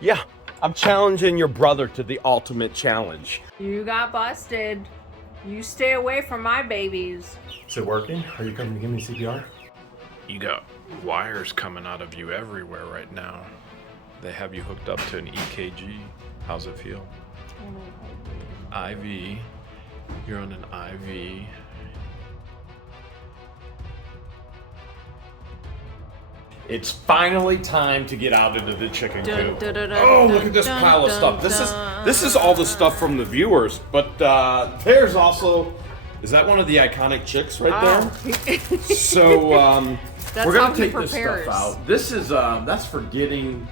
Yeah, I'm challenging your brother to the ultimate challenge. You got busted. You stay away from my babies. Is it working? Are you coming to give me CPR? You got wires coming out of you everywhere right now. They have you hooked up to an EKG. How's it feel? IV. You're on an IV. It's finally time to get out into the chicken coop. Oh, look at this pile of stuff. This is all the stuff from the viewers, but there's also, is that one of the iconic chicks right there? So we're gonna take this stuff out. This is that's for getting.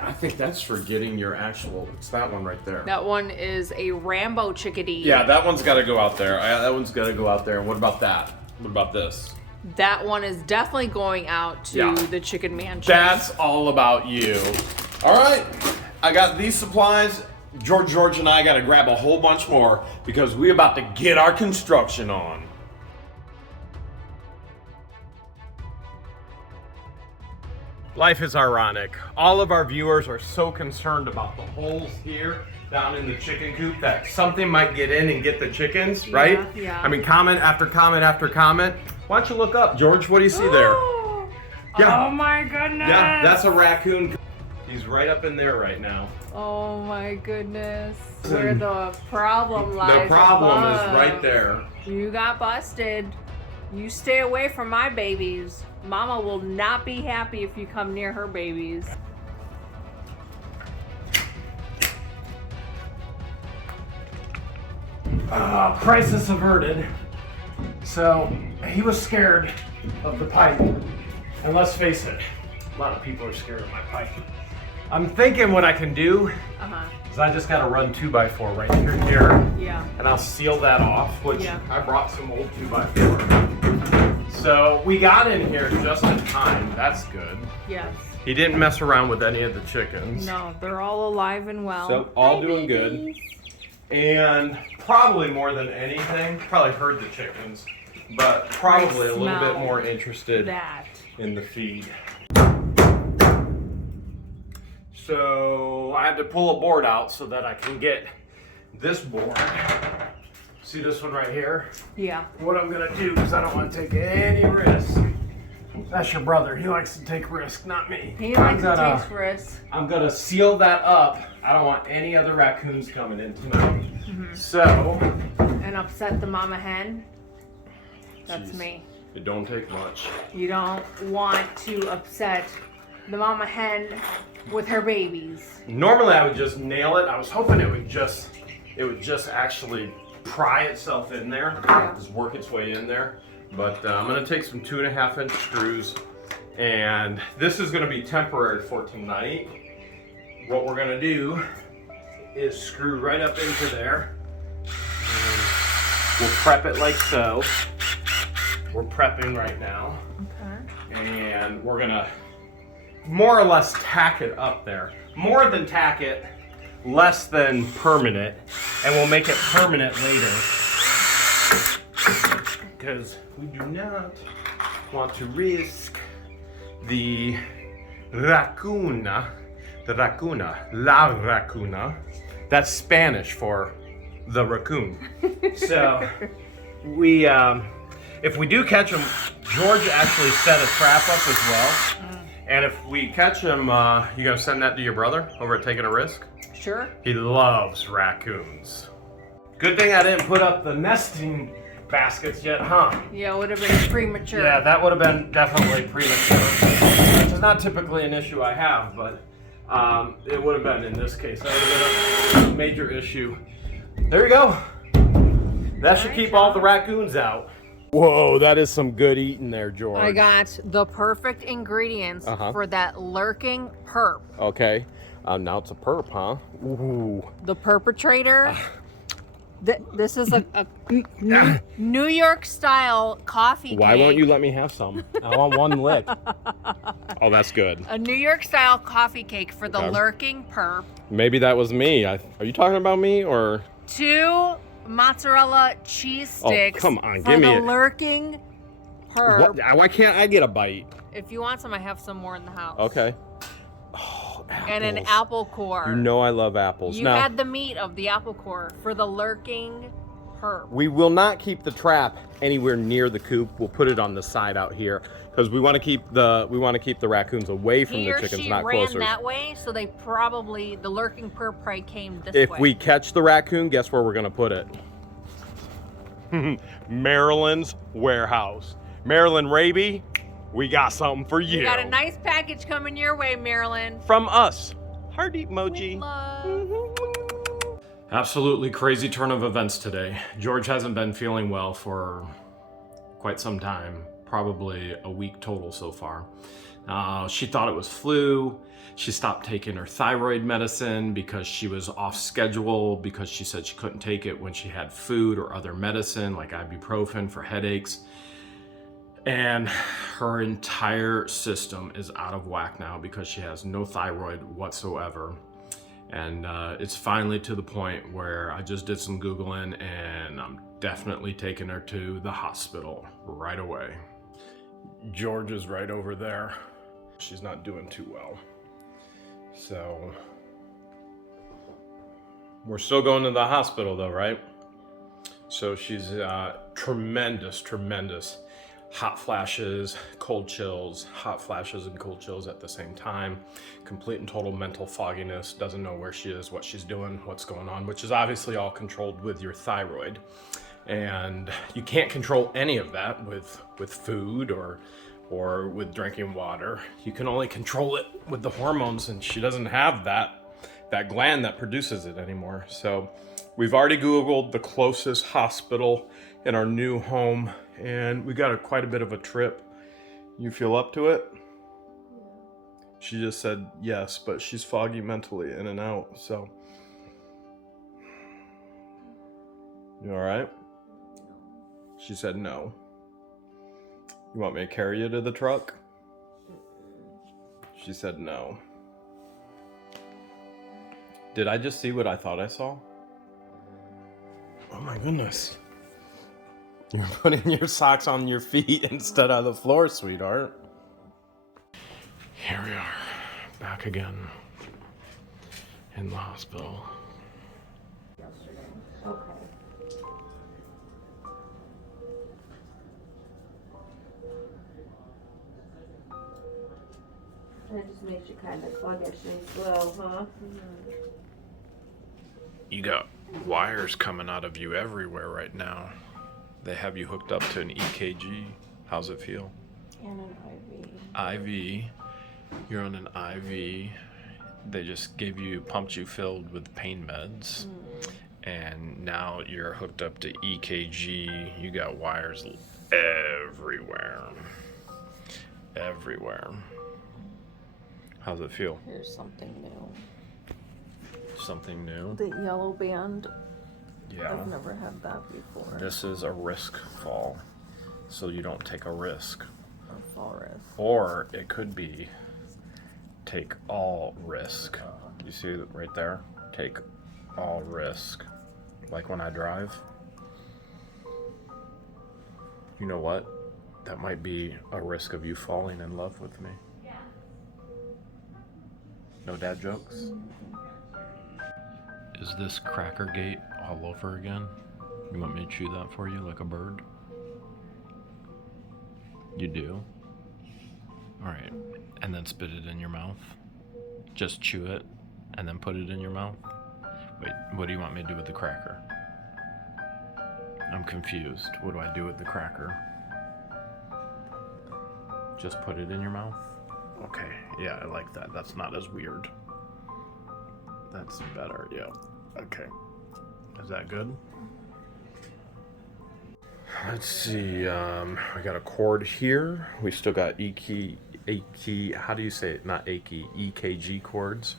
I think that's for getting your actual. It's that one right there. That one is a Rambo chickadee. Yeah, that one's got to go out there. That one's got to go out there. And what about that? What about this? That one is definitely going out to the chicken mansion. That's all about you. All right, I got these supplies. George and I got to grab a whole bunch more because we're about to get our construction on. Life is ironic. All of our viewers are so concerned about the holes here down in the chicken coop that something might get in and get the chickens, right? Yeah. I mean, comment after comment after comment. Why don't you look up, George? What do you see there? Yeah. Oh my goodness. Yeah, that's a raccoon. He's right up in there right now. Oh my goodness. Where the problem lies. The problem above. is right there. You got busted. You stay away from my babies. Mama will not be happy if you come near her babies. Crisis averted. So he was scared of the pipe. And let's face it, a lot of people are scared of my pipe. I'm thinking what I can do is I just gotta run 2x4 right through here. Yeah. And I'll seal that off, which Yeah. I brought some old 2x4. So we got in here just in time. That's good. Yes. He didn't mess around with any of the chickens. No, they're all alive and well. So all doing good. And probably more than anything, probably heard the chickens, but probably a little bit more interested in the feed. So I had to pull a board out so that I can get this board. See this one right here? Yeah. What I'm gonna do is I don't want to take any risk. That's your brother. He likes to take risk, not me. He likes to take risks. I'm gonna seal that up. I don't want any other raccoons coming in tonight. So. And upset the mama hen. That's me. It don't take much. You don't want to upset the mama hen with her babies. Normally I would just nail it. I was hoping it would just actually pry itself in there, just work its way in there. But I'm gonna take some 2.5-inch screws, and this is gonna be temporary for tonight. What we're gonna do is screw right up into there. And we'll prep it like so. We're prepping right now. Okay. And we're gonna more or less tack it up there. More than tack it, less than permanent, and we'll make it permanent later. Because we do not want to risk the racuna. La racuna. That's Spanish for the raccoon. So we, if we do catch him, George actually set a trap up as well. And if we catch him, you gonna send that to your brother over at Taking a Risk? Sure. He loves raccoons. Good thing I didn't put up the nesting baskets yet, huh? Yeah, it would have been premature. Yeah, that would have been definitely premature. Which is not typically an issue I have, but it would have been in this case. That would have been a major issue. There you go. That should keep all the raccoons out. Whoa, that is some good eating there, George. I got the perfect ingredients for that lurking perp. Okay. Now it's a perp, huh? Ooh. The perpetrator. This is a New York style coffee cake. Why won't you let me have some? I want one lick. Oh, that's good. A New York style coffee cake for the lurking perp. Maybe that was me. Are you talking about me or? 2 mozzarella cheese sticks. Oh, come on, for give me the it. lurking perp. What? Why can't I get a bite? If you want some, I have some more in the house. Okay. Oh, and an Apples. apple core. You know I love apples. You Now, had the meat of the apple core for the lurking herb. we will not keep the trap anywhere near the coop. We'll put it on the side out here because we want to keep the raccoons away from the chickens, not ran closer. that way, so they probably the lurking herb probably came this way. If we catch the raccoon, guess where we're gonna put it? Maryland's warehouse. Maryland Raby, we got something for you. We got a nice package coming your way, Maryland. From us. Heart emoji. With love. Absolutely crazy turn of events today. George hasn't been feeling well for quite some time, probably a week total so far. She thought it was flu. She stopped taking her thyroid medicine because she was off schedule because she said she couldn't take it when she had food or other medicine like ibuprofen for headaches. And her entire system is out of whack now because she has no thyroid whatsoever. And it's finally to the point where I just did some Googling and I'm definitely taking her to the hospital right away. George is right over there. She's not doing too well. So we're still going to the hospital though, right? So she's tremendous hot flashes, cold chills, hot flashes and cold chills at the same time, complete and total mental fogginess, doesn't know where she is, what she's doing, what's going on, which is obviously all controlled with your thyroid. And you can't control any of that with food or with drinking water. You can only control it with the hormones, and she doesn't have that gland that produces it anymore. So we've already Googled the closest hospital in our new home, and we got quite a bit of a trip. You feel up to it? She just said yes, but she's foggy mentally in and out, so. You all right? She said no. You want me to carry you to the truck? She said no. Did I just see what I thought I saw? Oh my goodness. You're putting your socks on your feet instead of the floor, sweetheart. Here we are, back again in the hospital. Okay. That just makes you kind of sluggish and slow, huh? Mm-hmm. You got wires coming out of you everywhere right now. They have you hooked up to an EKG. How's it feel? And an IV. IV. You're on an IV. They just pumped you filled with pain meds. And now you're hooked up to EKG. You got wires everywhere. Everywhere. How's it feel? Here's something new. Something new? The yellow band. Yeah. I've never had that before. This is a risk fall, so you don't take a risk. A fall risk. Or it could be take all risk. You see it right there? Take all risk. Like when I drive. You know what? That might be a risk of you falling in love with me. No dad jokes? Is this Crackergate all over again? You want me to chew that for you like a bird? You do? Alright. And then spit it in your mouth? Just chew it and then put it in your mouth? Wait, what do you want me to do with the cracker? I'm confused. What do I do with the cracker? Just put it in your mouth? Okay, yeah, I like that. That's not as weird. That's better, yeah. Okay. Is that good? Let's see, we got a cord here. We still got how do you say it? Not EKG cords.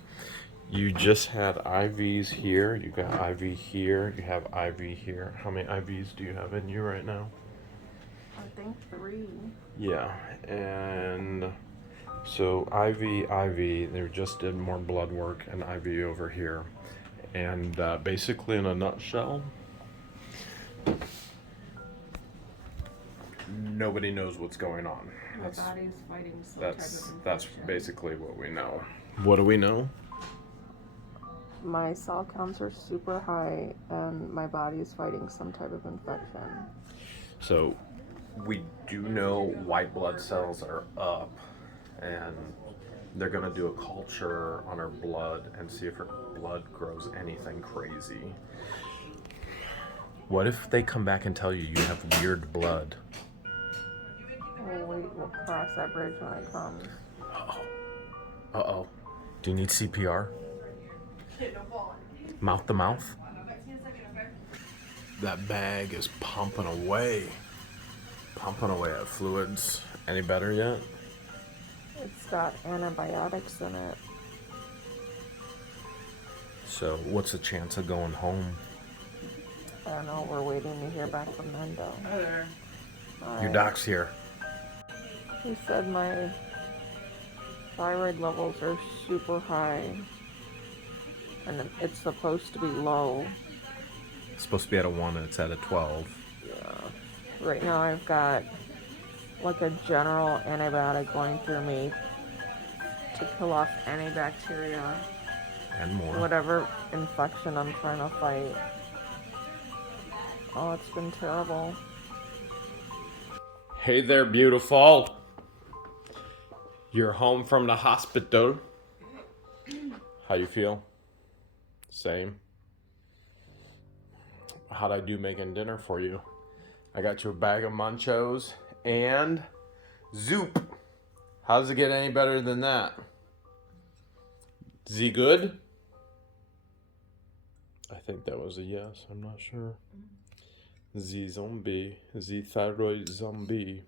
You just had IVs here. You got IV here. You have IV here. How many IVs do you have in you right now? I think 3. Yeah, and so IV, they just did more blood work and IV over here. And basically in a nutshell, nobody knows what's going on. My body's fighting some type of infection. That's basically what we know. What do we know? My cell counts are super high and my body is fighting some type of infection. So we do know white blood cells are up, and they're going to do a culture on her blood and see if her blood grows anything crazy. What if they come back and tell you you have weird blood? Oh wait, we'll cross that bridge when it comes. Uh-oh. Do you need CPR? Mouth to mouth? That bag is pumping away. Pumping away at fluids. Any better yet? It's got antibiotics in it. So what's the chance of going home? I don't know, we're waiting to hear back from Endo. Hi there. Your doc's here. He said my thyroid levels are super high. And it's supposed to be low. It's supposed to be at a 1 and it's at a 12. Yeah. Right now I've got like a general antibiotic going through me to kill off any bacteria. And more. Whatever infection I'm trying to fight. Oh, it's been terrible. Hey there, beautiful. You're home from the hospital. How you feel? Same. How'd I do making dinner for you? I got you a bag of Munchos and Zoop. How does it get any better than that? Z good? I think that was a yes. I'm not sure. Z zombie. Z thyroid zombie.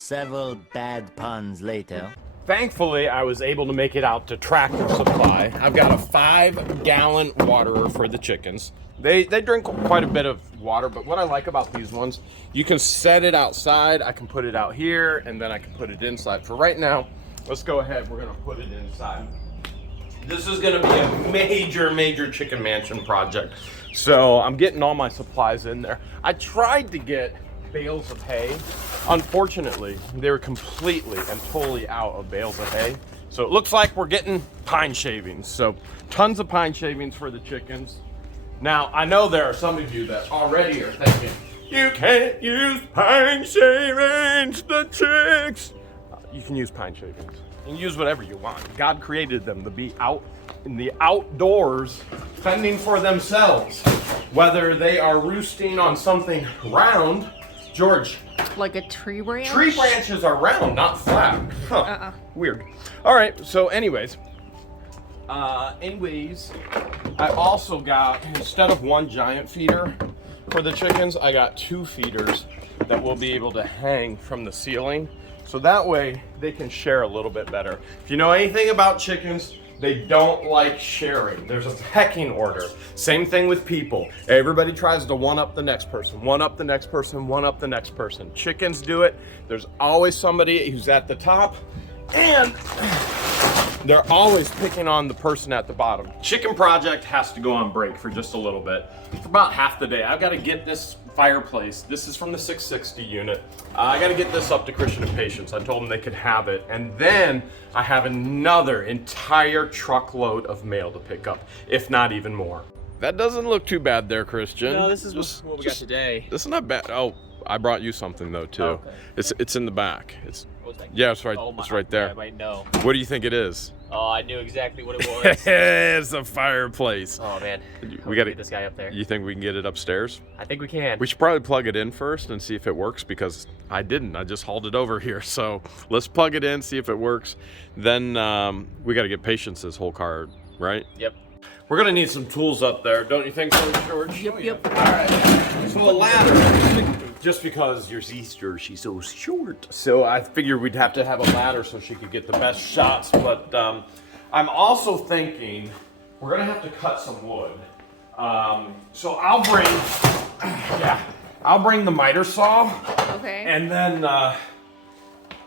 Several bad puns later. Thankfully, I was able to make it out to Tractor Supply. I've got a 5-gallon waterer for the chickens. They drink quite a bit of water, but what I like about these ones, you can set it outside. I can put it out here, and then I can put it inside. For right now, let's go ahead. We're gonna put it inside. This is gonna be a major chicken mansion project. So I'm getting all my supplies in there. I tried to get bales of hay. Unfortunately, they were completely and totally out of bales of hay. So it looks like we're getting pine shavings. So tons of pine shavings for the chickens. Now, I know there are some of you that already are thinking, you can't use pine shavings, the chicks. You can use pine shavings. You can use whatever you want. God created them to be out in the outdoors, fending for themselves. Whether they are roosting on something round, George. Like a tree branch? Tree branches are round, not flat. Huh. Weird. All right, so anyways, I also got, instead of one giant feeder for the chickens, I got 2 feeders that will be able to hang from the ceiling. So that way they can share a little bit better. If you know anything about chickens, they don't like sharing. There's a pecking order. Same thing with people. Everybody tries to one-up the next person, one-up the next person, one-up the next person. Chickens do it. There's always somebody who's at the top, and they're always picking on the person at the bottom. Chicken project has to go on break for just a little bit. For about half the day. I've got to get this fireplace. This is from the 660 unit. I got to get this up to Christian and Patience. I told them they could have it. And then I have another entire truckload of mail to pick up, if not even more. That doesn't look too bad there, Christian. No, this is what we got today. This is not bad. Oh, I brought you something though too. Oh, okay. It's in the back. What's that? Yeah, it's right. Oh, It's right there. I might know. What do you think it is? Oh, I knew exactly what it was. It's a fireplace. Oh man, We gotta get this guy up there. You think we can get it upstairs? I think we can. We should probably plug it in first and see if it works, because I didn't. I just hauled it over here. So let's plug it in, see if it works. Then we got to get Patience's whole car, right? Yep. We're gonna need some tools up there, don't you think so, George? Yep. All right. So a ladder. Just because your sister, she's so short. So I figured we'd have to have a ladder so she could get the best shots. But I'm also thinking we're gonna have to cut some wood. So I'll bring the miter saw. Okay. And then, I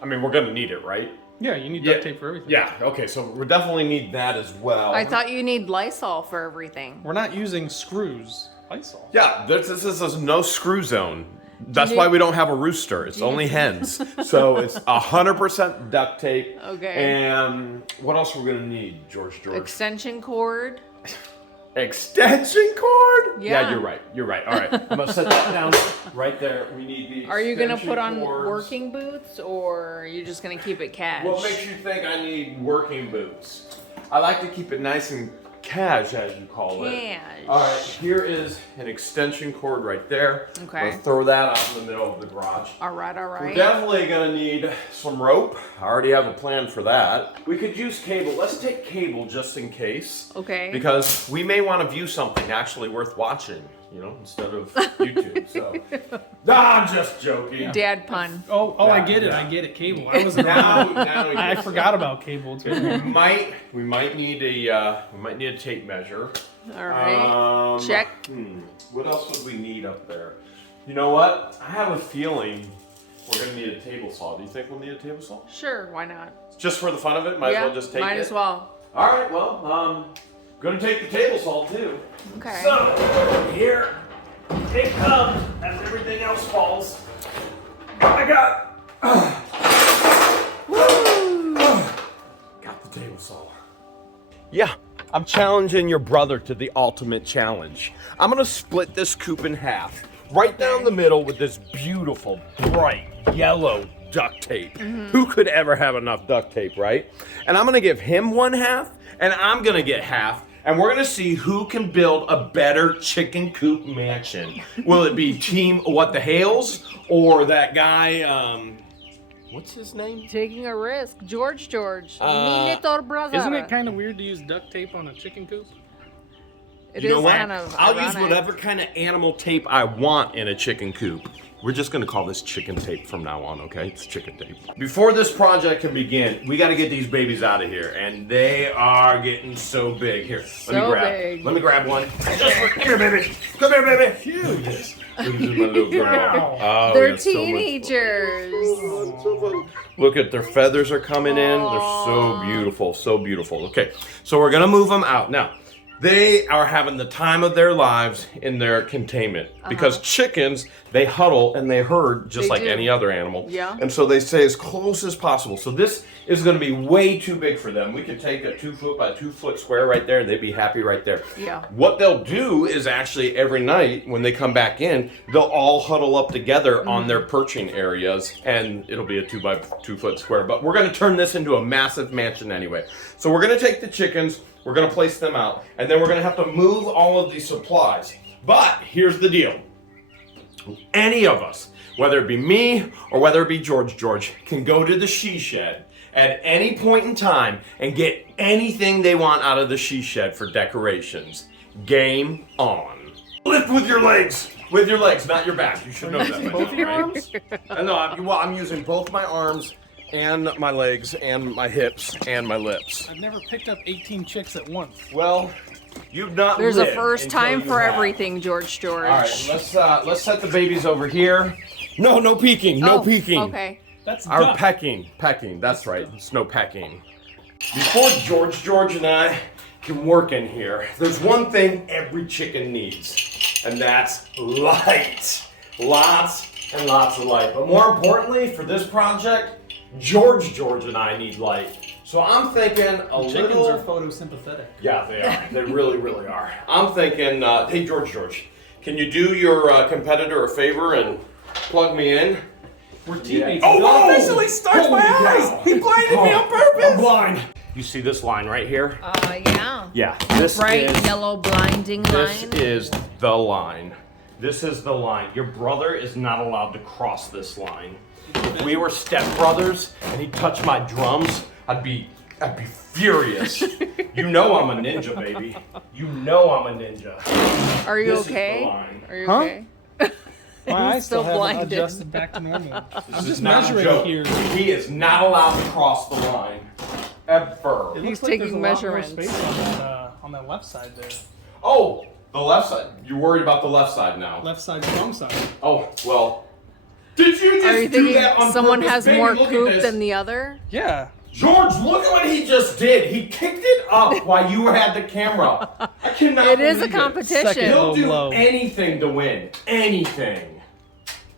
mean, we're gonna need it, right? Yeah, you need duct tape for everything. Yeah, okay, so we definitely need that as well. I thought you need Lysol for everything. We're not using screws. Lysol. Yeah, this is a no screw zone. That's why we don't have a rooster. It's only hens. So it's 100% duct tape. Okay. And what else are we gonna need, George? Extension cord. Extension cord? Yeah. You're right. You're right. All right. I'm gonna set that down right there. We need the. Are you gonna extension put on cords. working boots, or are you just gonna keep it cash? What makes you think I need working boots? I like to keep it nice and cash, as you call it. Cash. All right, here is an extension cord right there. Okay. I'm gonna throw that out in the middle of the garage. All right. We're definitely gonna need some rope. I already have a plan for that. We could use cable. Let's take cable just in case. Okay. Because we may want to view something actually worth watching, you know, instead of YouTube. So, I'm just joking. Dad pun. Oh, I get it. Yeah. I get it. Cable. I was Now we I get forgot about cable too. we might need a tape measure. All right. Check. What else would we need up there? You know what? I have a feeling we're gonna need a table saw. Do you think we'll need a table saw? Sure. Why not? Just for the fun of it, might as well just take it. Might as well. All right. Well, gonna take the table saw too. Okay. So here it comes as everything else falls. I got Got the table saw. Yeah, I'm challenging your brother to the ultimate challenge. I'm gonna split this coop in half, right down the middle with this beautiful, bright, yellow duct tape. Who could ever have enough duct tape, right? And I'm gonna give him one half, and I'm gonna get half, and we're gonna see who can build a better chicken coop mansion. Will it be the Hales, or that guy, what's his name? Taking a risk. George. Mi little brother. Isn't it kind of weird to use duct tape on a chicken coop? It You is know what? kind of I'll use ironic. whatever kind of animal tape I want in a chicken coop. We're just gonna call this chicken tape from now on, okay? It's chicken tape. Before this project can begin, we gotta get these babies out of here, and they are getting so big. Here, let me grab one. Come here, baby. Come here, baby. Huge. This is my little girl. Oh, They're yeah, so much teenagers. Look at their feathers are coming in. They're so beautiful, so beautiful. Okay, so we're gonna move them out now. They are having the time of their lives in their containment because chickens, they huddle and they herd just like any other animal. Yeah. And so they stay as close as possible. So this is going to be way too big for them. We could take a 2 foot by 2 foot square right there and they'd be happy right there. Yeah. What they'll do is actually every night when they come back in, they'll all huddle up together on their perching areas and it'll be a 2 by 2 foot square. But we're going to turn this into a massive mansion anyway. So we're going to take the chickens, we're going to place them out, and then we're going to have to move all of these supplies. But here's the deal. Any of us, whether it be me or whether it be George, can go to the she shed at any point in time and get anything they want out of the she shed for decorations. Game on. Lift with your legs. With your legs, not your back. You should know that. By Both now, your right? arms? No, I'm using both my arms and my legs and my hips and my lips. I've never picked up 18 chicks at once. Well, you've not There's a lived first until time you for have. everything, George. All right, let's set the babies over here. No peeking, no peeking. Okay. That's Our duck. pecking. That's right. It's no pecking. Before George and I can work in here, there's one thing every chicken needs, and that's light. Lots and lots of light. But more importantly, for this project, George and I need light. So I'm thinking Chickens are photosympathetic. Yeah, they are. They really, really are. I'm thinking, hey, George, can you do your competitor a favor and plug me in? We're teammates. Oh, officially starts my eyes! He blinded me on purpose! I'm blind. You see this line right here? Yeah. Yeah, this Bright is yellow blinding this line. is the line. This is the line. Your brother is not allowed to cross this line. If we were stepbrothers and he touched my drums, I'd be furious. You know I'm a ninja, baby. You know I'm a ninja. Are you This is the okay? line. Are you Huh? okay? My eyes still still haven't blinded. adjusted back to normal. I'm This is just not a measuring joke. here. He is not allowed to cross the line. Ever. It He's looks like there's taking a lot more measurements. space on that left side there. Oh, the left side. You're worried about the left side now. Left side, strong side. Oh, well. Did you just Are you do thinking that on someone purpose? has Baby, more look at coop this. than the other? Yeah. George, look at what he just did. He kicked it up while you had the camera. I cannot It is a believe it. competition. Second. He'll do Low blow. anything to win. Anything.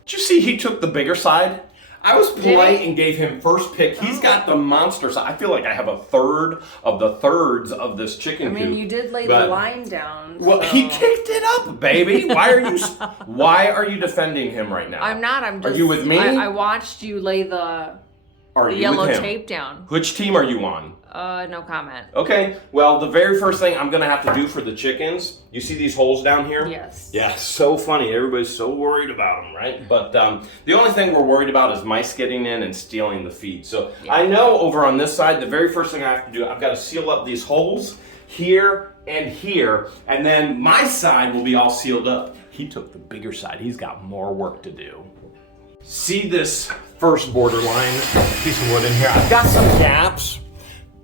Did you see he took the bigger side? I was polite he? and gave him first pick. He's got the monster side. I feel like I have a third of the thirds of this chicken coop. I mean, you did lay the line down. Well, so. he kicked it up, baby. Why are you defending him right now? I'm not. I'm just. Are you with me? I watched you lay the yellow tape down. Which team are you on? No comment. Okay, well, the very first thing I'm gonna have to do for the chickens, you see these holes down here? Yes. Yeah, it's so funny. Everybody's so worried about them, right? But the only thing we're worried about is mice getting in and stealing the feed. So I know over on this side, the very first thing I have to do, I've got to seal up these holes here, and then my side will be all sealed up. He took the bigger side. He's got more work to do. See this first borderline piece of wood in here? I've got some gaps.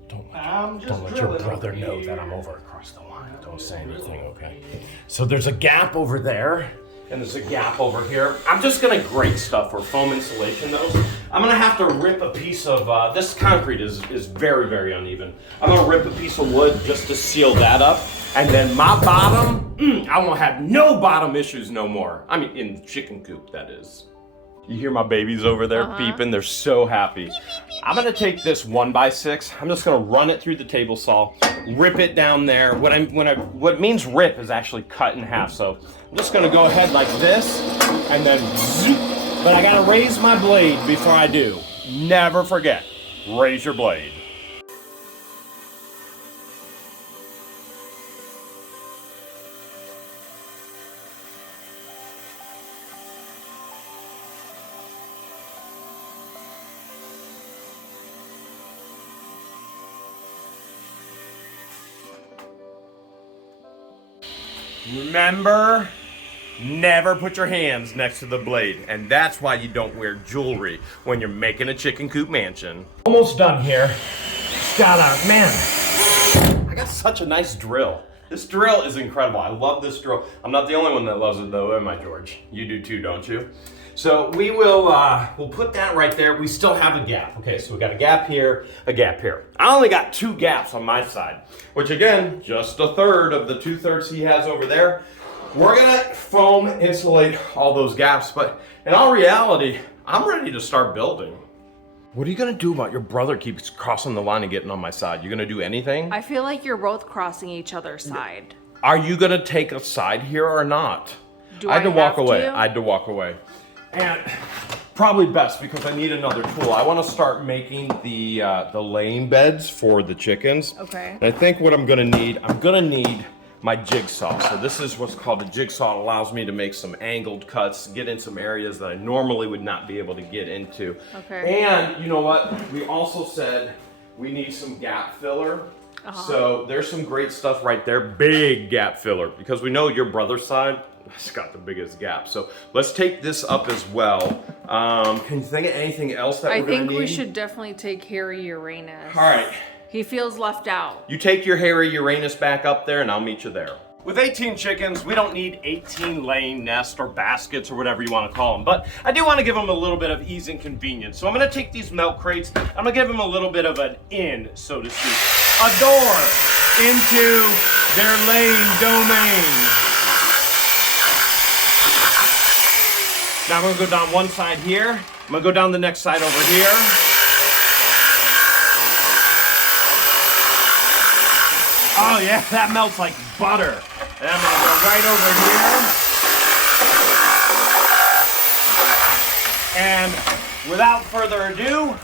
Don't let your brother know that I'm over across the line. Don't say anything, okay? So there's a gap over there, and there's a gap over here. I'm just gonna grate stuff for foam insulation those. I'm gonna have to rip a piece of, this concrete is very, very uneven. I'm gonna rip a piece of wood just to seal that up, and then my bottom, I won't have no bottom issues no more. I mean, in the chicken coop, that is. You hear my babies over there beeping? They're so happy. I'm gonna take this 1x6. I'm just gonna run it through the table saw, rip it down there. What means rip is actually cut in half. So I'm just gonna go ahead like this, and then zoop. But I gotta raise my blade before I do. Never forget, raise your blade. Remember, never put your hands next to the blade, and that's why you don't wear jewelry when you're making a chicken coop mansion. Almost done here. Man, I got such a nice drill. This drill is incredible. I love this drill. I'm not the only one that loves it though, am I, George? You do too, don't you? So we will, we'll put that right there. We still have a gap. Okay, so we got a gap here, a gap here. I only got 2 gaps on my side, which again, just a third of the 2/3 he has over there. We're gonna foam insulate all those gaps, but in all reality, I'm ready to start building. What are you gonna do about your brother keeps crossing the line and getting on my side? You gonna do anything? I feel like you're both crossing each other's side. Are you gonna take a side here or not? Do I had to walk away. to? I had to walk away. And probably best because I need another tool. I want to start making the laying beds for the chickens. Okay. And I think what I'm gonna need my jigsaw. So this is what's called a jigsaw. It allows me to make some angled cuts, get in some areas that I normally would not be able to get into. Okay. And you know what? We also said we need some gap filler. So there's some great stuff right there. Big gap filler, because we know your brother's side has got the biggest gap. So let's take this up as well. Can you think of anything else that we're gonna need? I think we should definitely take Hairy Uranus. All right. He feels left out. You take your hairy Uranus back up there and I'll meet you there. With 18 chickens, we don't need 18 laying nests or baskets or whatever you want to call them, but I do want to give them a little bit of ease and convenience. So I'm going to take these milk crates, I'm going to give them a little bit of an in, so to speak, a door into their laying domain. Now I'm going to go down one side here, I'm going to go down the next side over here. Oh yeah, that melts like butter. And I'm gonna go right over here. And without further ado,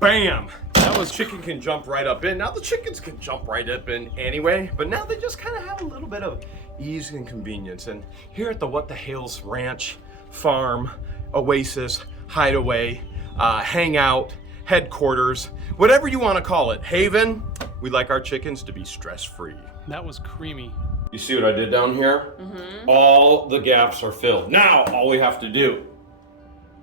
bam! That was chicken can jump right up in. Now the chickens can jump right up in anyway, but now they just kind of have a little bit of ease and convenience. And here at the What the Hales Ranch, Farm, Oasis, Hideaway, Hangout, Headquarters, whatever you want to call it, Haven, we like our chickens to be stress-free. That was creamy. You see what I did down here? Mm-hmm. All the gaps are filled. Now, all we have to do,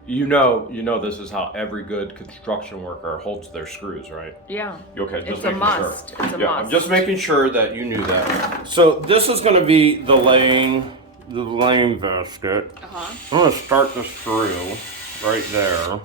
you know this is how every good construction worker holds their screws, right? Yeah. Okay, just it's a making must. sure. It's a yeah, must. I'm just making sure that you knew that. So this is going to be the laying basket. I'm going to start the screw right there.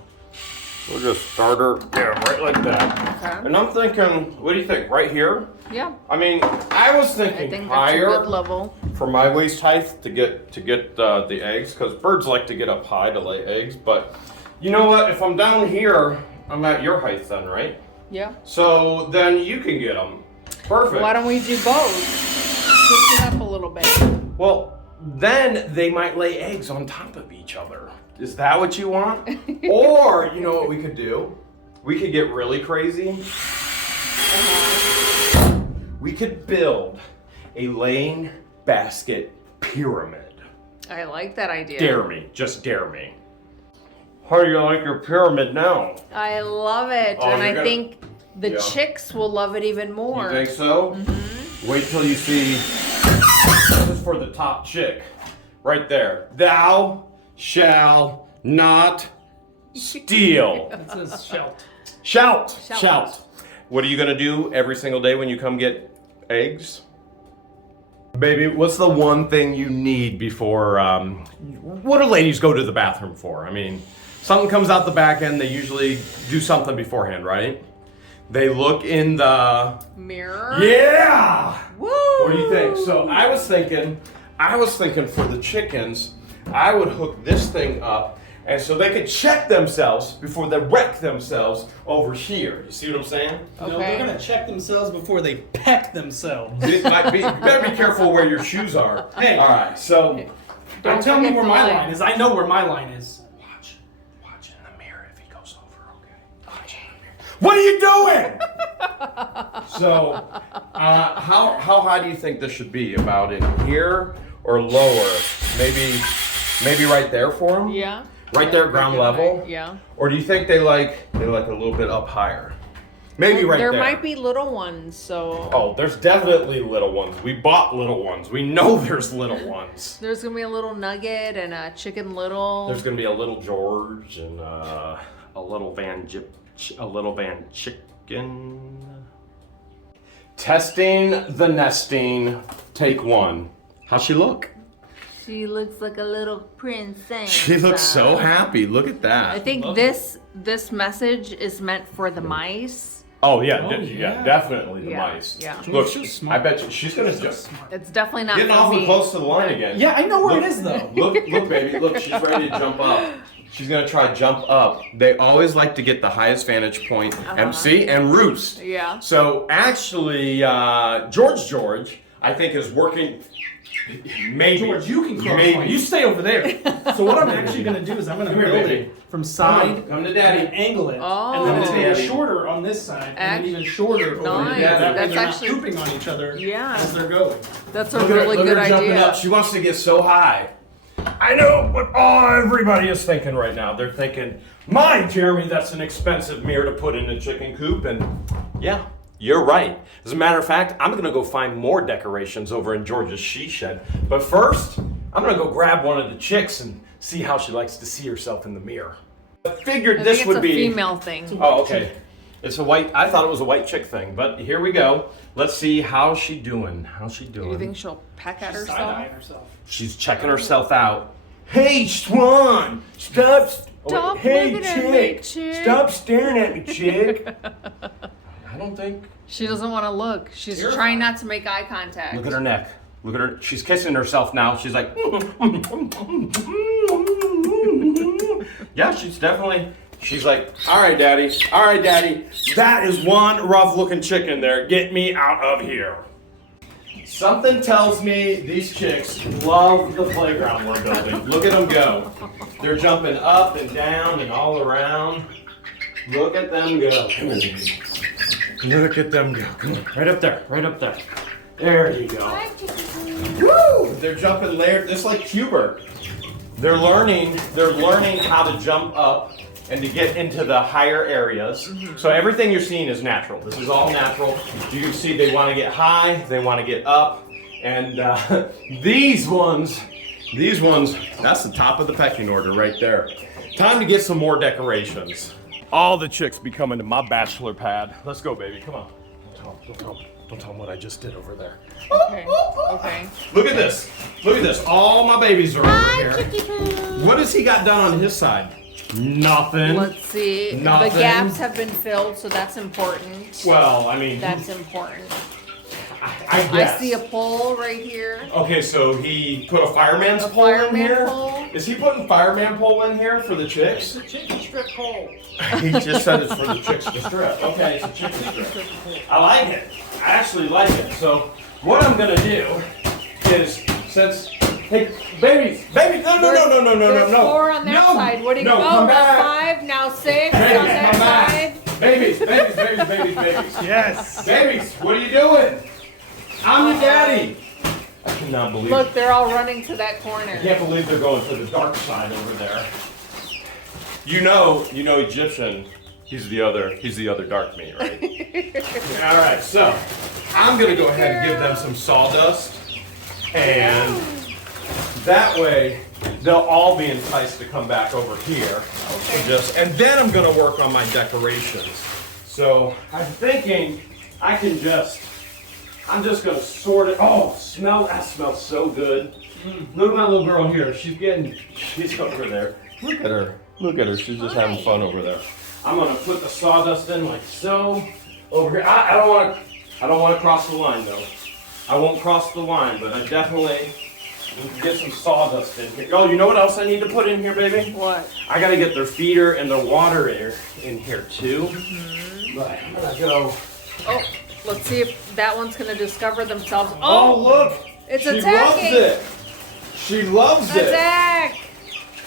We'll just start her, right like that. Okay. And I'm thinking, what do you think, right here? Yeah. I mean, I was thinking I think that's higher. a good level. for my waist height to get the eggs, because birds like to get up high to lay eggs. But you know what? If I'm down here, I'm at your height then, right? Yeah. So then you can get them. Perfect. Why don't we do both? Switch it up a little bit. Well, then they might lay eggs on top of each other. Is that what you want? Or, you know what we could do? We could get really crazy. We could build a laying basket pyramid. I like that idea. Dare me. Just dare me. How do you like your pyramid now? I love it. Oh, and I you're gonna- think the Yeah. chicks will love it even more. You think so? Wait till you see. This is for the top chick. Right there. Thou shall not steal. It says shalt. Shout. Shout. Shout. What are you gonna do every single day when you come get eggs? Baby, what's the one thing you need before, what do ladies go to the bathroom for? I mean, something comes out the back end, they usually do something beforehand, right? They look in the Mirror. Yeah! Woo! What do you think? So I was thinking for the chickens, I would hook this thing up, and so they could check themselves before they wreck themselves over here. You see what I'm saying? No, Okay. they're gonna check themselves before they peck themselves. It might be, you better be careful where your shoes are. Hey. All right, so Don't Tell me forget where the my line. line is. I know where my line is. watch in the mirror if he goes over, okay? Watch in the mirror. What are you doing? So, how high do you think this should be? About in here or lower? Maybe right there for them? Yeah. Right there, ground level? Yeah. Or do you think they like a little bit up higher? Maybe right there. There might be little ones, so. Oh, there's definitely little ones. We bought little ones. We know there's little ones. There's gonna be a little nugget and a chicken little. There's gonna be a little George and a little Van Chicken. Testing the nesting. Take one. How's she look? She looks like a little princess. She looks so happy. Look at that. I think this message is meant for the mice. Oh yeah, Oh, yeah. definitely the Yeah, mice. yeah. Look, She's so smart. I bet you she's gonna just It's definitely not getting for awfully me. close to the line again. Yeah, I know where Look, it is though. Look, baby, look, she's ready to jump up. She's gonna try jump up. They always like to get the highest vantage point and see and roost. Yeah. So actually, George, I think is working. Maybe George, you can cross Maybe. line. You stay over there. So what I'm actually gonna do is I'm gonna Come here, build baby. it from side Come to and daddy. angle it, Oh. and then it's gonna Daddy. get shorter on this side, and Act- then even shorter over Nice. here. That way That's they're actually- not pooping on each other Yeah. as they're going. That's a Look at her, really look at good her jumping idea. up. She wants to get so high. I know what everybody is thinking right now. They're thinking, my Jeremy, that's an expensive mirror to put in a chicken coop. And yeah, you're right. As a matter of fact, I'm going to go find more decorations over in George's she shed. But first, I'm going to go grab one of the chicks and see how she likes to see herself in the mirror. I figured I this think would it's a be... female thing. Oh, okay. It's a white, I thought it was a white chick thing, but here we go. Let's see how she doing. How's she doing? Do you think she'll peck at herself? Side-eyeing herself. She's checking herself out. Hey, Swan! Stop! Stop hey, looking at me, chick. Stop staring at me, chick! I don't think. She doesn't want to look. She's Terrifying. trying not to make eye contact. Look at her neck. Look at her. She's kissing herself now. She's like. Yeah, she's definitely. She's like, all right, daddy. All right, daddy. That is one rough-looking chicken there. Get me out of here. Something tells me these chicks love the playground we're building. Look at them go. They're jumping up and down and all around. Look at them go. Come on, baby. Look at them go. Come on. Right up there. Right up there. There you go. Woo! They're jumping layered, just like Hubert. They're learning how to jump up and to get into the higher areas. So everything you're seeing is natural. This is all natural. You can see they want to get high, they want to get up, and these ones, that's the top of the pecking order right there. Time to get some more decorations. All the chicks be coming to my bachelor pad. Let's go, baby, come on. Don't tell them what I just did over there. Okay. Okay. Look at this. Look at this. All my babies are over here. What has he got done on his side? Nothing. Let's see. Nothing. The gaps have been filled, so that's important. Well, I mean, That's important. I guess. I see a pole right here. Okay, so he put a fireman's A pole in fireman here? pole. Is he putting fireman pole in here for the chicks? It's a chicken strip pole. He just said it's for the chicks to strip. Okay, it's a chicken strip. I like it. I actually like it. So what I'm gonna do is, since, hey, babies, no, There's 4 on that side. What do you no, go? come back. 5, now 6 Babies, on that come back. side. Babies. Yes. Babies, what are you doing? I'm your daddy. I cannot believe Look, they're all running to that I corner. can't believe they're going to the dark side over there. You know Egyptian. He's the other dark meat, right? All right, so I'm gonna go ahead and give them some sawdust, and that way they'll all be enticed to come back over here. Okay. And then I'm gonna work on my decorations. So I'm thinking I'm just gonna sort it. Oh, that smells so good. Look at my little girl here. She's over there. Look at her. She's just having fun over there. I'm gonna put the sawdust in like so over here. I don't want to cross the line though. I won't cross the line, but I definitely need to get some sawdust in here. Oh, you know what else I need to put in here, baby? What? I gotta get their feeder and their water in here too. But I'm gonna go. Oh, let's see if that one's gonna discover themselves. Oh, Oh, look! it's She attacking. loves it. She loves it. Attack!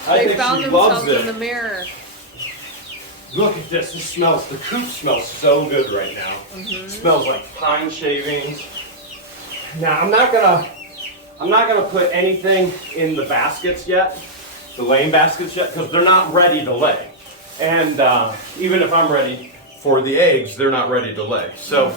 I They think found she loves themselves in it. the mirror. Look at this. The coop smells so good right now. It smells like pine shavings. Now I'm not gonna put anything in the baskets yet, the laying baskets yet, because they're not ready to lay. And even if I'm ready for the eggs, they're not ready to lay. So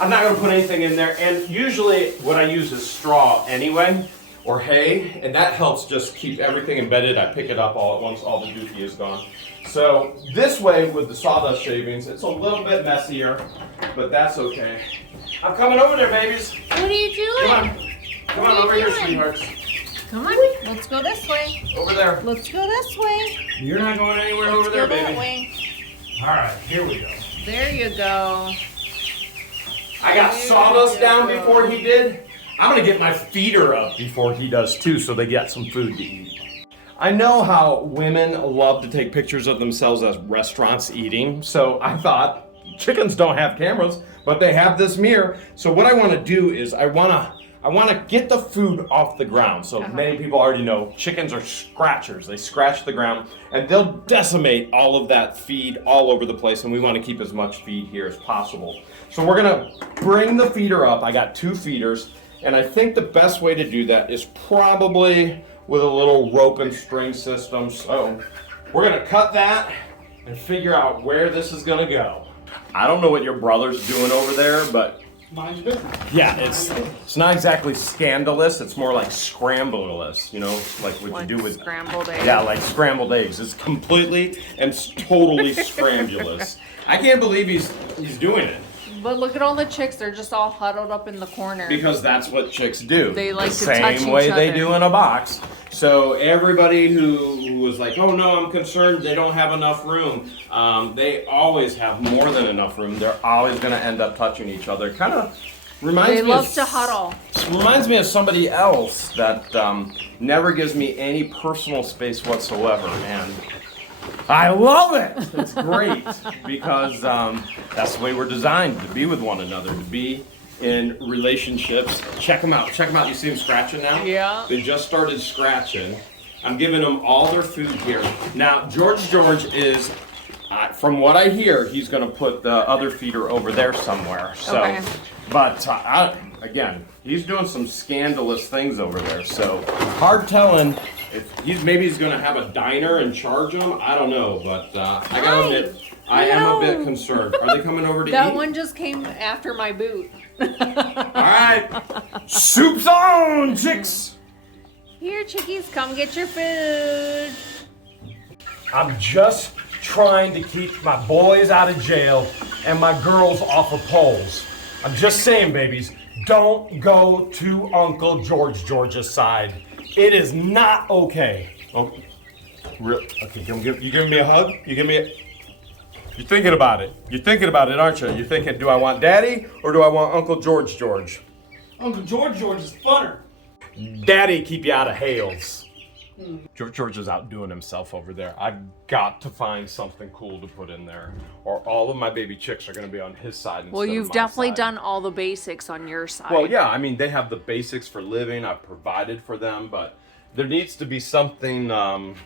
I'm not gonna put anything in there. And usually what I use is straw anyway, or hay, and that helps just keep everything embedded. I pick it up all at once, all the dookie is gone. So this way with the sawdust shavings, it's a little bit messier, but that's okay. I'm coming over there, babies. What are you doing? Come on over here, sweethearts. Come on, let's go this way. Over there. Let's go this way. You're not going anywhere over there, Go that baby. way. All right, here we go. There you go. I got There sawdust you down go. before he did. I'm gonna get my feeder up before he does too, so they get some food to eat. I know how women love to take pictures of themselves as restaurants eating, so I thought chickens don't have cameras, but they have this mirror. So what I want to do is I want to get the food off the ground. So many people already know chickens are scratchers. They scratch the ground and they'll decimate all of that feed all over the place, and we want to keep as much feed here as possible. So we're gonna bring the feeder up. I got 2 feeders, and I think the best way to do that is probably with a little rope and string system. So we're gonna cut that and figure out where this is gonna go. I don't know what your brother's doing over there, but Mine's different. yeah, it's not exactly scandalous. It's more like scrambulous, you know, like what Like you do with scrambled eggs. yeah, like scrambled eggs. It's completely and totally scrambulous. I can't believe he's doing it. But look at all the chicks. They're just all huddled up in the corner. Because that's what chicks do. They like the to touch same way each they other. do in a box. So everybody who was like, oh no, I'm concerned they don't have enough room. They always have more than enough room. They're always going to end up touching each other. Kind of reminds They me love of, to huddle. Reminds me of somebody else that never gives me any personal space whatsoever, and I love it. It's great because that's the way we're designed to be with one another, to be in relationships. Check them out. Check them out. You see them scratching now? Yeah. They just started scratching. I'm giving them all their food here. Now, George is, from what I hear, he's going to put the other feeder over there somewhere. So, Okay. But again, he's doing some scandalous things over there. So hard telling if maybe he's going to have a diner and charge them. I don't know, but I got to admit, I am a bit concerned. Are they coming over to eat? That one just came after my boot. All right, soup's on, chicks. Here, chickies, come get your food. I'm just trying to keep my boys out of jail and my girls off of poles. I'm just saying, babies, don't go to Uncle George's side. It is not okay. Oh, okay, you giving me a hug? You're thinking about it. You're thinking about it, aren't you? You're thinking, do I want Daddy or do I want Uncle George? Uncle George is funner. Daddy, keep you out of Hales. George is outdoing himself over there. I've got to find something cool to put in there, or all of my baby chicks are going to be on his side. Well, you've definitely done all the basics on your side. Well, yeah, I mean, they have the basics for living. I've provided for them, but there needs to be something, I don't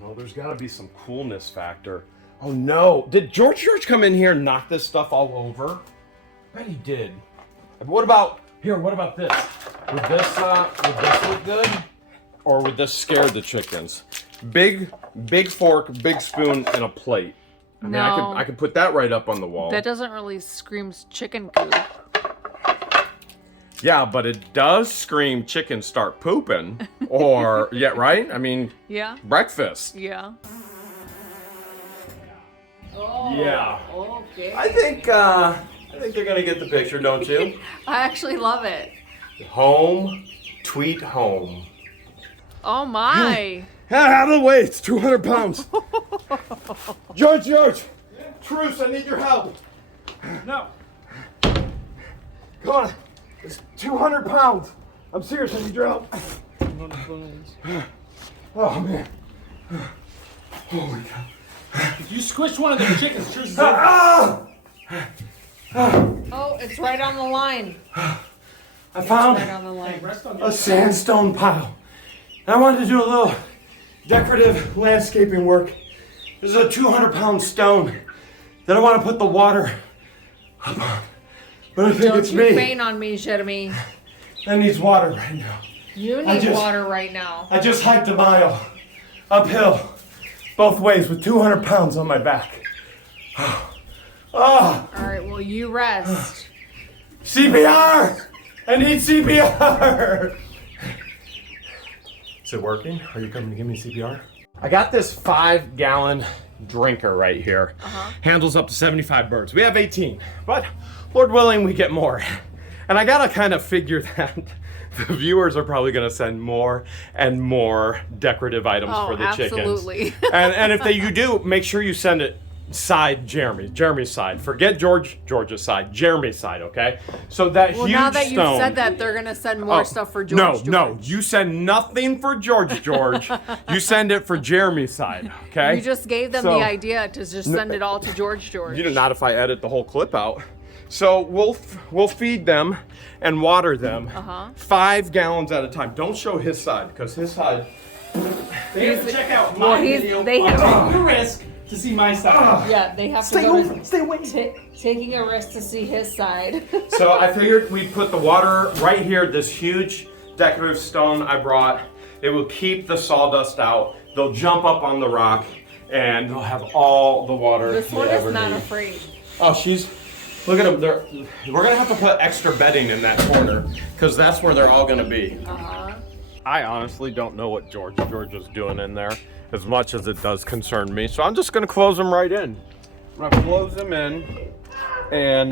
know, there's got to be some coolness factor. Oh, no. Did George come in here and knock this stuff all over? I bet he did. What about this? Would this look good? Or would this scare the chickens? Big fork, big spoon, and a plate. I mean, No. I could put that right up on the wall. That doesn't really scream chicken coop. Yeah, but it does scream chicken start pooping. Or, yeah, right? I mean, Yeah. breakfast. Yeah. Yeah. Okay. I think they're gonna get the picture, don't you? I actually love it. Home, tweet home. Oh my. Out of the way, it's 200 pounds. George, Truce, I need your help. No. Come on, it's 200 pounds. I'm serious, I need your help. Oh man. Holy cow. If you squish one of them chickens, Truce is in. Ah! Oh, it's right on the line. I found Right on the line. Rest on a your sandstone pile. I wanted to do a little decorative landscaping work. This is a 200-pound stone that I want to put the water up on. But I think Don't it's you me faint on me, Jeremy. that needs water right now. You I need just- water right now. I just hiked a mile uphill, both ways, with 200 pounds on my back. Oh, All right, well, you rest. CPR! I need CPR! Is it working? Are you coming to give me CPR? I got this 5-gallon drinker right here. Handles up to 75 birds. We have 18, but Lord willing, we get more. And I gotta kind of figure that the viewers are probably gonna send more and more decorative items Oh, for the absolutely. chickens. And if you do, make sure you send it side Jeremy's side. Forget George's side, Jeremy's side, okay? So that Well, huge now that you've stone. said that, they're going to send more stuff for George. No, you send nothing for George. You send it for Jeremy's side, okay? You just gave them So- the idea to just send it all to George. You know, not if I edit the whole clip out. So we'll feed them and water them 5 gallons at a time. Don't show his side, because his side. They have to check out Well, my video. they I'm have- taking a risk to see my side. Yeah, they have Stay to away, go stay away. taking a risk to see his side. So I figured we'd put the water right here, this huge decorative stone I brought. It will keep the sawdust out. They'll jump up on the rock and they'll have all the water This they one ever is not need. afraid. Oh, look at them. We're gonna have to put extra bedding in that corner because that's where they're all gonna be. I honestly don't know what George is doing in there as much as it does concern me. So I'm just gonna close them right in. I'm gonna close them in, and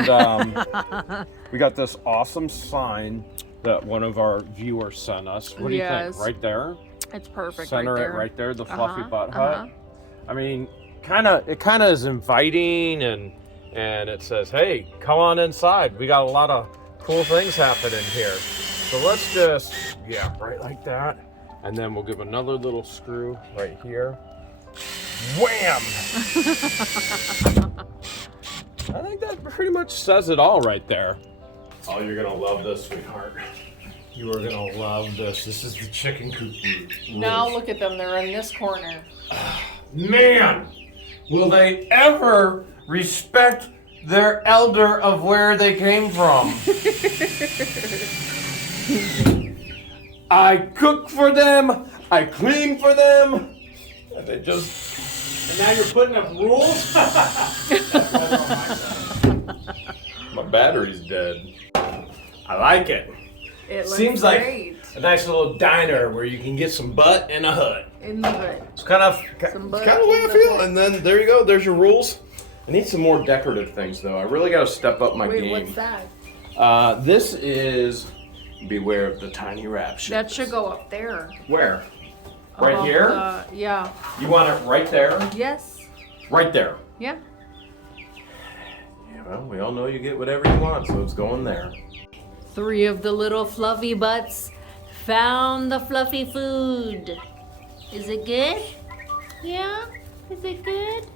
we got this awesome sign that one of our viewers sent us. What do you think? Yes. Right there. It's perfect. Center right there. it right there, the fluffy butt uh-huh. hut. I mean, it kind of is inviting, and it says, "Hey, come on inside. We got a lot of cool things happening here." So let's just, right like that, and then we'll give another little screw right here. Wham! I think that pretty much says it all right there. Oh, you're gonna love this, sweetheart. You are gonna love this. This is the chicken coop. Now look at them. They're in this corner. Man, will they ever respect their elder of where they came from? I cook for them, I clean for them, and they just... And now you're putting up rules? My battery's dead. I like it. It looks Seems like great. a nice little diner where you can get some butt and a hut. In the hood. It's kind of Some the butt way I in the feel. hut. And then there you go. There's your rules. I need some more decorative things though. I really got to step up my Wait, game. what's that? This is beware of the tiny rat shit. That should go up there. Where? Right Above here? Yeah. You want it right there? Yes. Right there. Yeah. Yeah, well, we all know you get whatever you want, so it's going there. 3 of the little fluffy butts found the fluffy food. Is it good? Yeah? Is it good?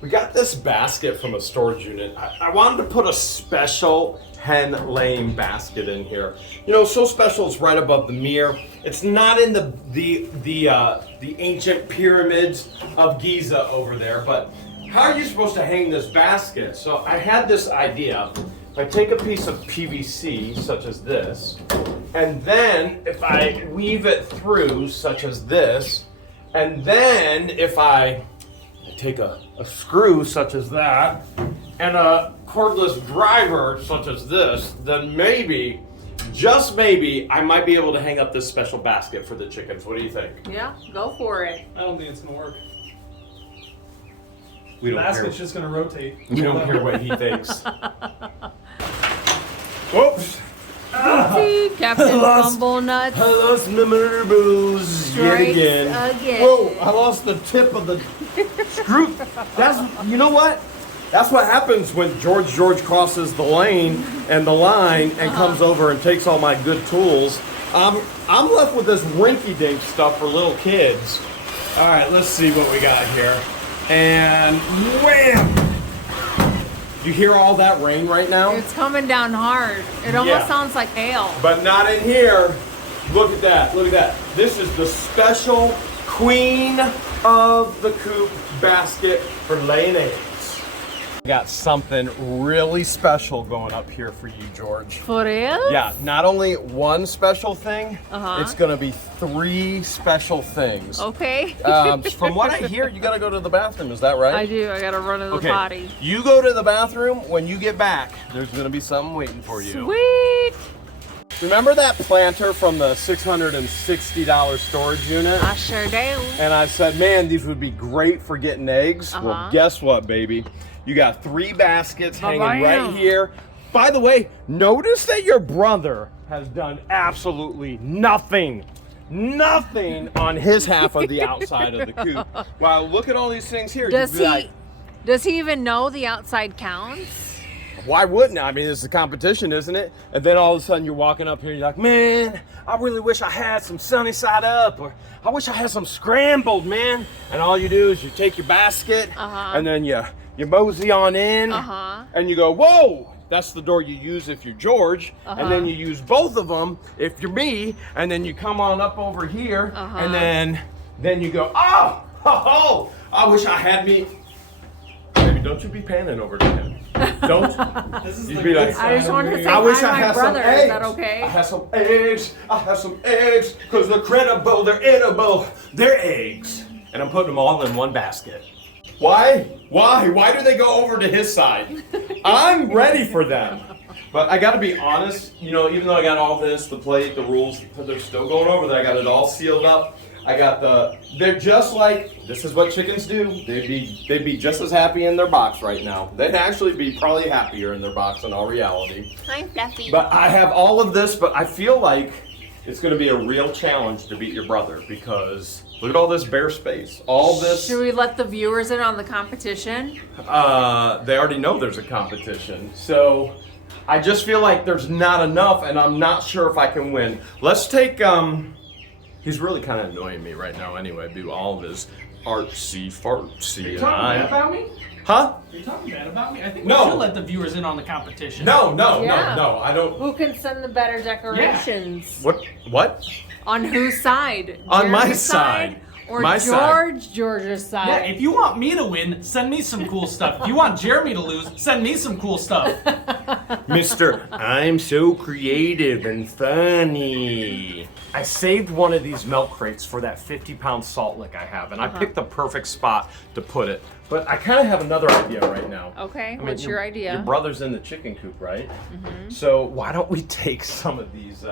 We got this basket from a storage unit. I wanted to put a special hen laying basket in here. You know, so special it's right above the mirror. It's not in the ancient pyramids of Giza over there, but how are you supposed to hang this basket? So I had this idea. If I take a piece of PVC, such as this, and then if I weave it through, such as this, and then if I take a screw such as that and a cordless driver such as this, then maybe, just maybe, I might be able to hang up this special basket for the chickens. What do you think? Yeah, go for it. I don't think it's gonna work. We The don't basket's care. just gonna rotate. We don't hear what he thinks. Whoops! See, Captain Fumble Nuts. I lost my marbles yet Strikes again. again. Whoa! I lost the tip of the screw. You know what? That's what happens when George crosses the lane and the line and comes over and takes all my good tools. I'm left with this rinky-dink stuff for little kids. All right, let's see what we got here. And wham! You hear all that rain right now? It's coming down hard. It almost Yeah. sounds like hail. But not in here. Look at that. Look at that. This is the special queen of the coop basket for laying eggs. I got something really special going up here for you, George. For real? Yeah, not only one special thing, Uh-huh. it's going to be 3 special things. Okay. From what I hear, you got to go to the bathroom. Is that right? I do. I gotta run to the Okay. potty. You go to the bathroom. When you get back, there's going to be something waiting for you. Sweet. Remember that planter from the $660 storage unit? I sure do. And I said, man, these would be great for getting eggs. Well, Uh-huh. guess what, baby? You got 3 baskets hanging Bam. right here. By the way, notice that your brother has done absolutely nothing on his half of the outside of the coop. Wow, look at all these things here. Does You'd be he? like, Does he even know the outside counts? why wouldn't I? I mean, it's a competition, isn't it? And then all of a sudden you're walking up here and you're like, man, I really wish I had some sunny side up, or I wish I had some scrambled, man. And all you do is you take your basket and then you mosey on in and you go, whoa, that's the door you use if you're George. And then you use both of them if you're me. And then you come on up over here and then you go, oh, I wish I had me. Baby, don't you be panning over to him. Don't. This is You'd the be good like, side I just of wanted to me. say I wish hi I to my had brother. some eggs. Is that okay? I have some eggs. I have some eggs because they're credible, they're edible, they're eggs. And I'm putting them all in one basket. Why? Why do they go over to his side? I'm ready for them. But I gotta be honest, you know, even though I got all this, the plate, the rules, they're still going over there. I got it all sealed up. I got they're just like, this is what chickens do. They'd be just as happy in their box right now. They'd actually be probably happier in their box in all reality. I'm Fluffy. But I have all of this, but I feel like it's gonna be a real challenge to beat your brother because look at all this bare space. All this, Should we let the viewers in on the competition? they already know there's a competition. So I just feel like there's not enough and I'm not sure if I can win. Let's take, he's really kind of annoying me right now anyway, do all of his artsy fartsy. Are you talking bad about me? Huh? Are you talking bad about me? I think No. we should let the viewers in on the competition. No, Yeah. I don't. Who can send the better decorations? What? On whose side? On my Jeremy's side. Or My side. George's Yeah, side? if you want me to win, send me some cool stuff. If you want Jeremy to lose, send me some cool stuff. Mr. I'm so creative and funny. I saved one of these milk crates for that 50-pound salt lick I have, and I picked the perfect spot to put it. But I kind of have another idea right now. Okay, I mean, what's your idea? Your brother's in the chicken coop, right? So why don't we take some of these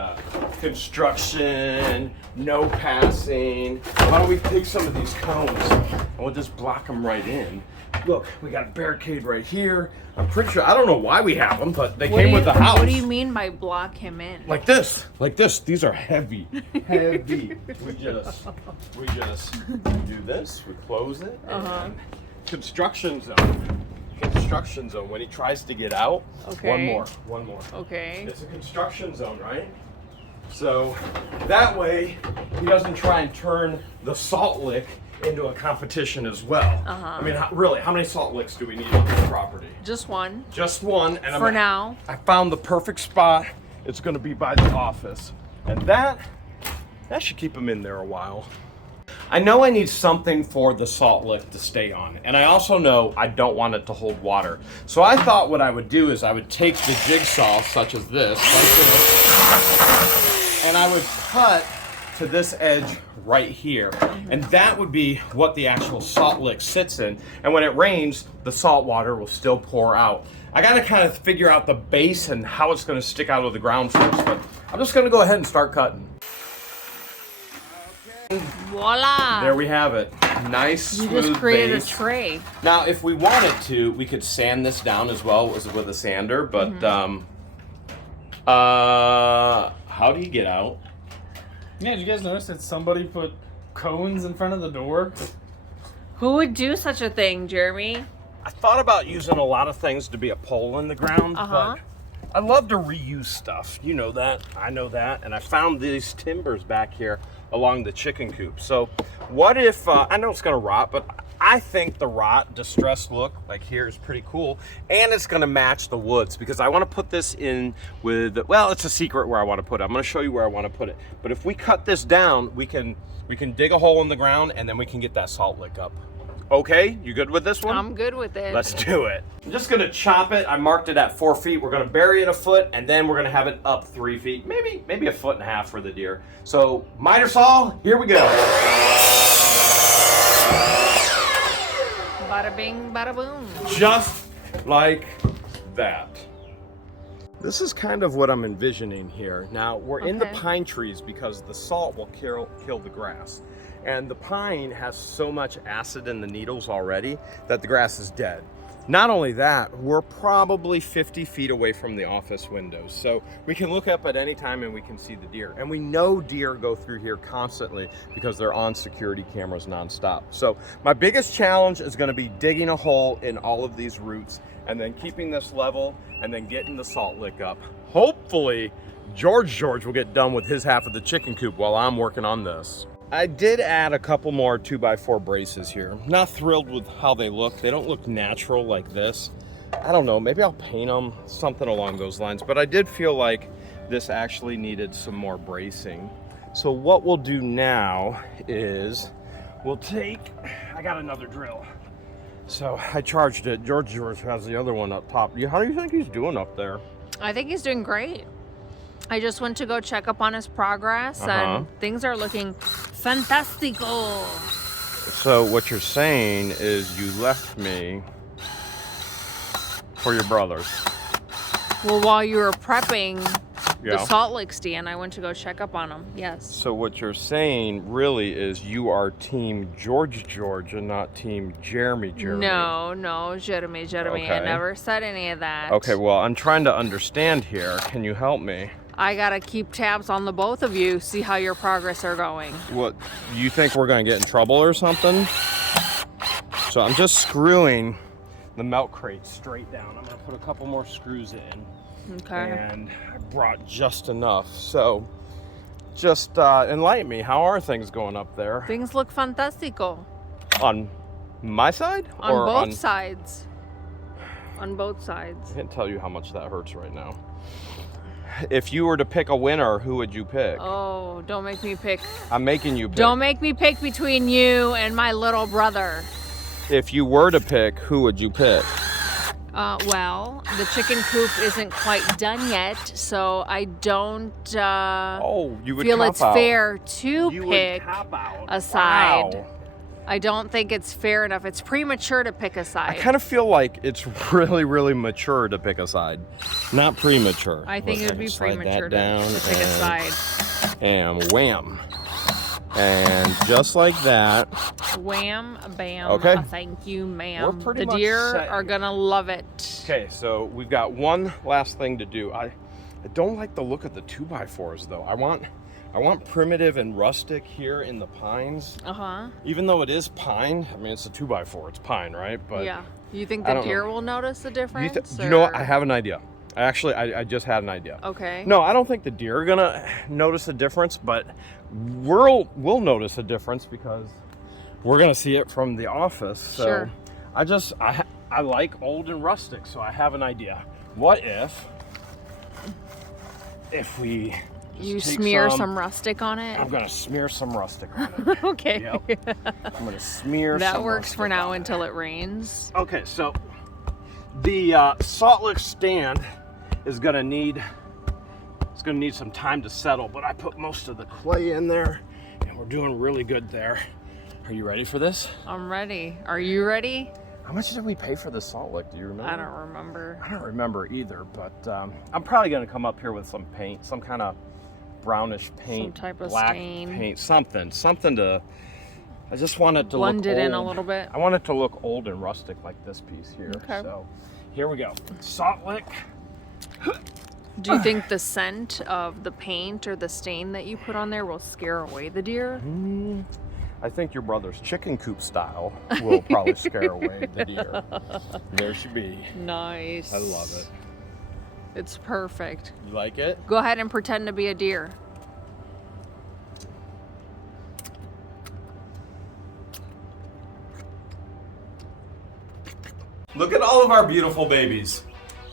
construction, no passing, why don't we take some of these cones and we'll just block them right in. Look, we got a barricade right here. I'm pretty sure, I don't know why we have them, but they came with the house. What do you mean by block him in? Like this. These are heavy, heavy. We just do this, we close it, and construction zone. construction zone. When he tries to get out, Okay. one more. Okay. It's a construction zone, right? So that way he doesn't try and turn the salt lick into a competition as well. I mean, really, how many salt licks do we need on this property? Just one. Just one. And For now. I found the perfect spot. It's going to be by the office. And that should keep him in there a while. I know I need something for the salt lick to stay on. And I also know I don't want it to hold water. So I thought what I would do is I would take the jigsaw, such as this, like this, and I would cut to this edge right here. And that would be what the actual salt lick sits in. And when it rains, the salt water will still pour out. I gotta kind of figure out the base and how it's gonna stick out of the ground first, but I'm just gonna go ahead and start cutting. Voila! There we have it. Nice, You smooth just created base. a tray. Now, if we wanted to, we could sand this down as well with a sander, but how do you get out? Yeah, did you guys notice that somebody put cones in front of the door? Who would do such a thing, Jeremy? I thought about using a lot of things to be a pole in the ground, but I love to reuse stuff. You know that, I know that, and I found these timbers back here along the chicken coop. So what if, I know it's gonna rot, but I think the rot distressed look like here is pretty cool, and it's gonna match the woods because I wanna put this in with, well, it's a secret where I wanna put it. I'm gonna show you where I wanna put it. But if we cut this down, we can dig a hole in the ground and then we can get that salt lick up. Okay, you good with this one? I'm good with it. Let's do it. I'm just gonna chop it. I marked it at 4 feet. We're gonna bury it a foot, and then we're gonna have it up 3 feet, maybe a foot and a half for the deer. So miter saw, here we go. Bada bing, bada boom. Just like that. This is kind of what I'm envisioning here. Now we're in the pine trees because the salt will kill the grass. And the pine has so much acid in the needles already that the grass is dead. Not only that, we're probably 50 feet away from the office windows. So we can look up at any time and we can see the deer. And we know deer go through here constantly because they're on security cameras nonstop. So my biggest challenge is gonna be digging a hole in all of these roots and then keeping this level and then getting the salt lick up. Hopefully, George will get done with his half of the chicken coop while I'm working on this. I did add a couple more 2x4 braces here. Not thrilled with how they look. They don't look natural like this. I don't know, maybe I'll paint them, something along those lines. But I did feel like this actually needed some more bracing. So what we'll do now is we'll take, I got another drill. So I charged it. George has the other one up top. How do you think he's doing up there? I think he's doing great. I just went to go check up on his progress, and things are looking fantastico. So what you're saying is you left me for your brothers. Well, while you were prepping Yeah. the salt lick stand, I went to go check up on him. Yes. So what you're saying really is you are team George and not team Jeremy. No, Jeremy. Okay. I never said any of that. Okay, well, I'm trying to understand here. Can you help me? I gotta keep tabs on the both of you, see how your progress are going. What, you think we're gonna get in trouble or something? So I'm just screwing the milk crate straight down. I'm gonna put a couple more screws in. Okay. And I brought just enough. So just enlighten me. How are things going up there? Things look fantastico. On my side? On or both sides. On both sides. I can't tell you how much that hurts right now. If you were to pick a winner, who would you pick? Oh, don't make me pick. I'm making you pick. Don't make me pick between you and my little brother. If you were to pick, who would you pick? Well, the chicken coop isn't quite done yet, so I don't You would feel cop it's out. fair to You would pick cop out. a side. Wow. I don't think it's fair enough. It's premature to pick a I side. kind of feel like it's really mature to pick a side, not premature. I think it would be Slide premature that down to pick a side. and wham. And just like that. Wham, bam. Okay. Thank you, ma'am. We're pretty The much deer set are here. gonna love it. Okay, so we've got one last thing to do. I don't like the look of the 2x4s though. I want primitive and rustic here in the pines. Uh-huh. Even though it is pine, I mean it's a 2x4, it's pine, right? But Yeah. You think I the don't know. deer will notice the difference? You know what? or- I have an idea. I just had an idea. Okay. No, I don't think the deer are gonna notice a difference, but we'll notice a difference because we're gonna see it from the office. So Sure. I like old and rustic, so I have an idea. What if we just You take smear some rustic on it? I'm gonna smear some rustic on it. Okay. Yep. I'm gonna smear That some works rustic for now on it. until it rains. Okay, so the salt lick stand is gonna need some time to settle, but I put most of the clay in there and we're doing really good there. Are you ready for this? I'm ready. Are you ready? How much did we pay for the salt lick? Do you remember? I don't remember. I don't remember either, but I'm probably gonna come up here with some paint, some kind of brownish paint, Some type of black stain. paint, something to. I just want it to Blend look it in a old. little bit. I want it to look old and rustic like this piece here. Okay. So here we go. Salt lick. Do you think the scent of the paint or the stain that you put on there will scare away the deer? I think your brother's chicken coop style will probably scare away the deer. There she be. Nice. I love it. It's perfect. You like it? Go ahead and pretend to be a deer. Look at all of our beautiful babies.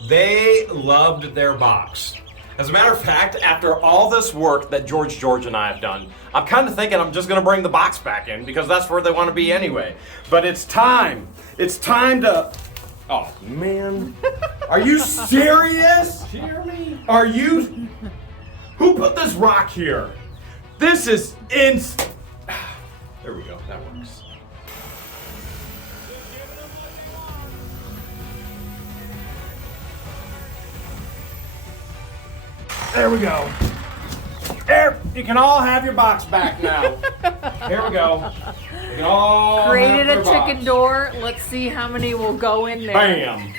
They loved their box. As a matter of fact, after all this work that George and I have done, I'm kind of thinking I'm just going to bring the box back in because that's where they want to be anyway. But it's time. It's time to... Oh, man. Are you serious? Hear me? Are you... Who put this rock here? This is There we go. That works. There we go. There, you can all have your box back now. Here we go. You can all Created have a your chicken box. door. Let's see how many will go in there. Bam.